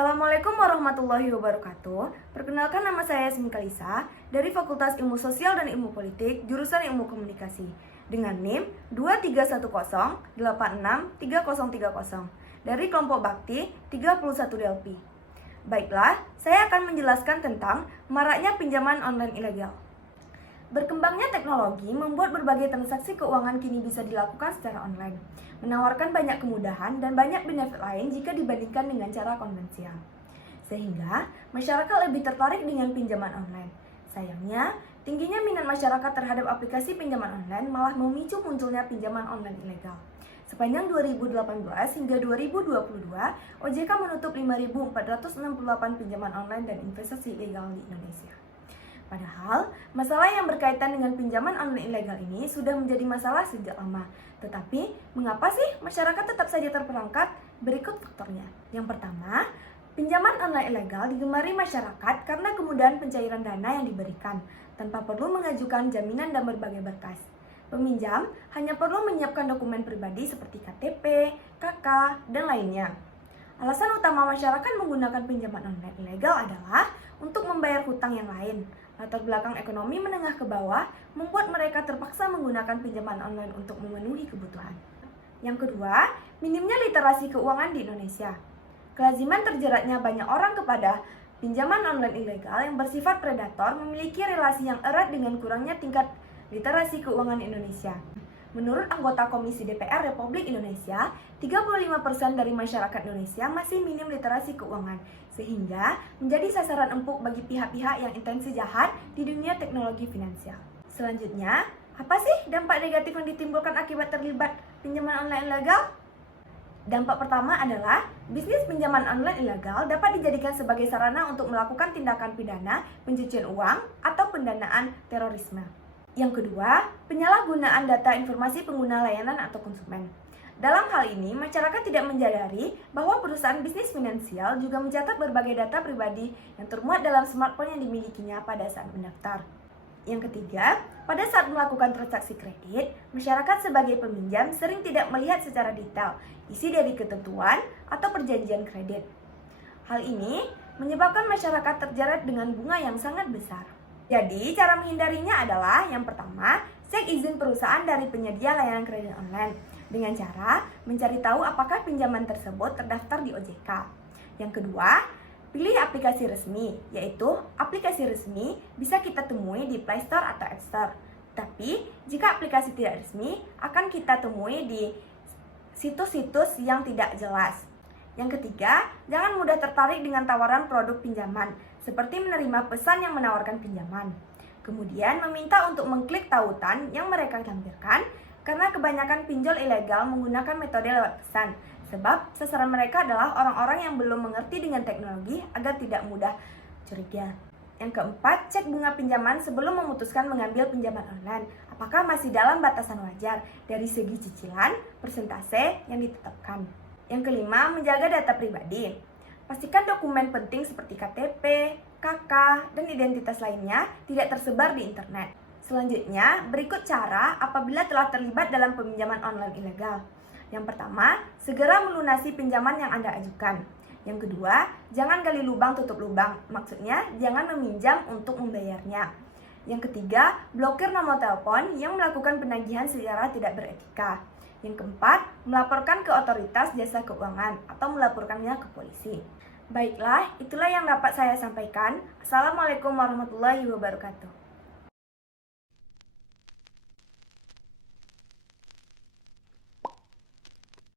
Assalamualaikum warahmatullahi wabarakatuh. Perkenalkan, nama saya Yasmin Kalisa dari Fakultas Ilmu Sosial dan Ilmu Politik, jurusan Ilmu Komunikasi, dengan NIM 2310863030 dari kelompok Bakti 31 Delpi. Baiklah, saya akan menjelaskan tentang maraknya pinjaman online ilegal. Berkembangnya teknologi membuat berbagai transaksi keuangan kini bisa dilakukan secara online, menawarkan banyak kemudahan dan banyak benefit lain jika dibandingkan dengan cara konvensional. Sehingga, masyarakat lebih tertarik dengan pinjaman online. Sayangnya, tingginya minat masyarakat terhadap aplikasi pinjaman online malah memicu munculnya pinjaman online ilegal. Sepanjang 2018 hingga 2022, OJK menutup 5.468 pinjaman online dan investasi ilegal di Indonesia. Padahal, masalah yang berkaitan dengan pinjaman online ilegal ini sudah menjadi masalah sejak lama. Tetapi, mengapa sih masyarakat tetap saja terperangkap? Berikut faktornya. Yang pertama, pinjaman online ilegal digemari masyarakat karena kemudahan pencairan dana yang diberikan, tanpa perlu mengajukan jaminan dan berbagai berkas. Peminjam hanya perlu menyiapkan dokumen pribadi seperti KTP, KK, dan lainnya. Alasan utama masyarakat menggunakan pinjaman online ilegal adalah untuk membayar hutang yang lain. Latar belakang ekonomi menengah ke bawah membuat mereka terpaksa menggunakan pinjaman online untuk memenuhi kebutuhan. Yang kedua, minimnya literasi keuangan di Indonesia. Kelaziman terjeratnya banyak orang kepada pinjaman online ilegal yang bersifat predator memiliki relasi yang erat dengan kurangnya tingkat literasi keuangan Indonesia. Menurut anggota Komisi DPR Republik Indonesia, 35% dari masyarakat Indonesia masih minim literasi keuangan, sehingga menjadi sasaran empuk bagi pihak-pihak yang intensi jahat di dunia teknologi finansial. Selanjutnya, apa sih dampak negatif yang ditimbulkan akibat terlibat pinjaman online ilegal? Dampak pertama adalah bisnis pinjaman online ilegal dapat dijadikan sebagai sarana untuk melakukan tindakan pidana, pencucian uang, atau pendanaan terorisme. Yang kedua, penyalahgunaan data informasi pengguna layanan atau konsumen. Dalam hal ini, masyarakat tidak menyadari bahwa perusahaan bisnis finansial juga mencatat berbagai data pribadi yang termuat dalam smartphone yang dimilikinya pada saat mendaftar. Yang ketiga, pada saat melakukan transaksi kredit, masyarakat sebagai peminjam sering tidak melihat secara detail isi dari ketentuan atau perjanjian kredit. Hal ini menyebabkan masyarakat terjerat dengan bunga yang sangat besar. Jadi, cara menghindarinya adalah yang pertama, cek izin perusahaan dari penyedia layanan kredit online dengan cara mencari tahu apakah pinjaman tersebut terdaftar di OJK. Yang kedua, pilih aplikasi resmi, yaitu aplikasi resmi bisa kita temui di Play Store atau App Store. Tapi, jika aplikasi tidak resmi, akan kita temui di situs-situs yang tidak jelas. Yang ketiga, jangan mudah tertarik dengan tawaran produk pinjaman, seperti menerima pesan yang menawarkan pinjaman. Kemudian meminta untuk mengklik tautan yang mereka tampilkan, karena kebanyakan pinjol ilegal menggunakan metode lewat pesan, sebab sasaran mereka adalah orang-orang yang belum mengerti dengan teknologi agar tidak mudah curiga. Yang keempat, cek bunga pinjaman sebelum memutuskan mengambil pinjaman online, apakah masih dalam batasan wajar dari segi cicilan, persentase yang ditetapkan. Yang kelima, menjaga data pribadi. Pastikan dokumen penting seperti KTP, KK, dan identitas lainnya tidak tersebar di internet. Selanjutnya, berikut cara apabila telah terlibat dalam peminjaman online ilegal. Yang pertama, segera melunasi pinjaman yang Anda ajukan. Yang kedua, jangan gali lubang tutup lubang. Maksudnya, jangan meminjam untuk membayarnya. Yang ketiga, blokir nomor telepon yang melakukan penagihan secara tidak beretika. Yang keempat, melaporkan ke otoritas jasa keuangan atau melaporkannya ke polisi. Baiklah, itulah yang dapat saya sampaikan. Assalamualaikum warahmatullahi wabarakatuh.